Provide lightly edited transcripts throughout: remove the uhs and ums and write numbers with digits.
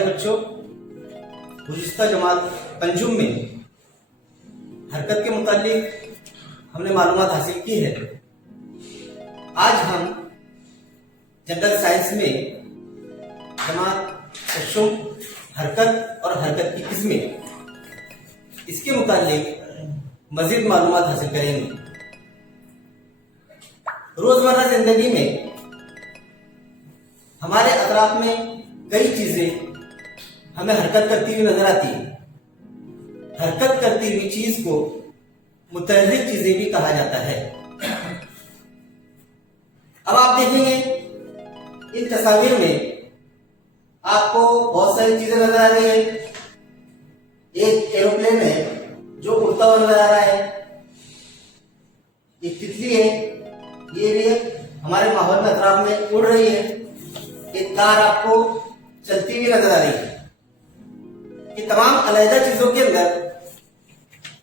प्यारे बच्चों, गुज़िश्ता जमात पंजुम में हरकत के मुतालिक हमने मालूमात हासिल की है। आज हम जनरल साइंस में जमात तशुम, हरकत और हरकत की किस्में, इसके मुतालिक मजीद मालूमात हासिल करेंगे। रोजमर्रा जिंदगी में हमारे अतराफ में कई चीजें हमें हरकत करती हुई नजर आती है। हरकत करती हुई चीज को मुतहर्रिक चीजें भी कहा जाता है। अब आप देखेंगे इन तस्वीर में आपको बहुत सारी चीजें नजर आ रही है। एक एरोप्लेन है जो उड़ता हुआ नजर आ रहा है। एक तितली है, ये भी हमारे माहौल में अतराफ में उड़ रही है। एक कार आपको चलती हुई नजर आ रही है। ये तमाम अलग चीजों के अंदर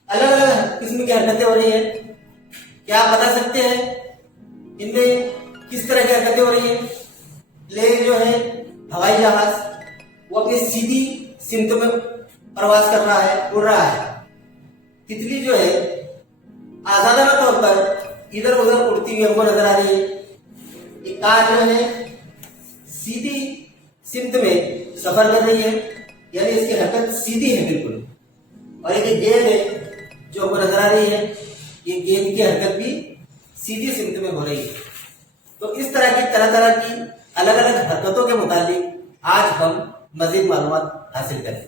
अलग अलग किस्म की हरकतें हो रही है। क्या आप बता सकते हैं इनमें किस तरह की हरकतें हो रही है? प्लेन जो है, हवाई जहाज, वो अपनी सीधी सिमत में प्रवास कर रहा है, उड़ रहा है। तितली जो है आजादाना तौर पर इधर उधर उड़ती हुई हमको नजर आ रही है। एक कार जो है सीधी सिमत में सफर कर रही है, यानी इसकी हरकत सीधी है बिल्कुल। और एक गेंद है जो हमको नजर आ रही है, ये गेंद की हरकत भी सीधी सिमत में हो रही है। तो इस तरह की अलग अलग हरकतों के मुतालिक आज हम मजीद मालूमात हासिल करें।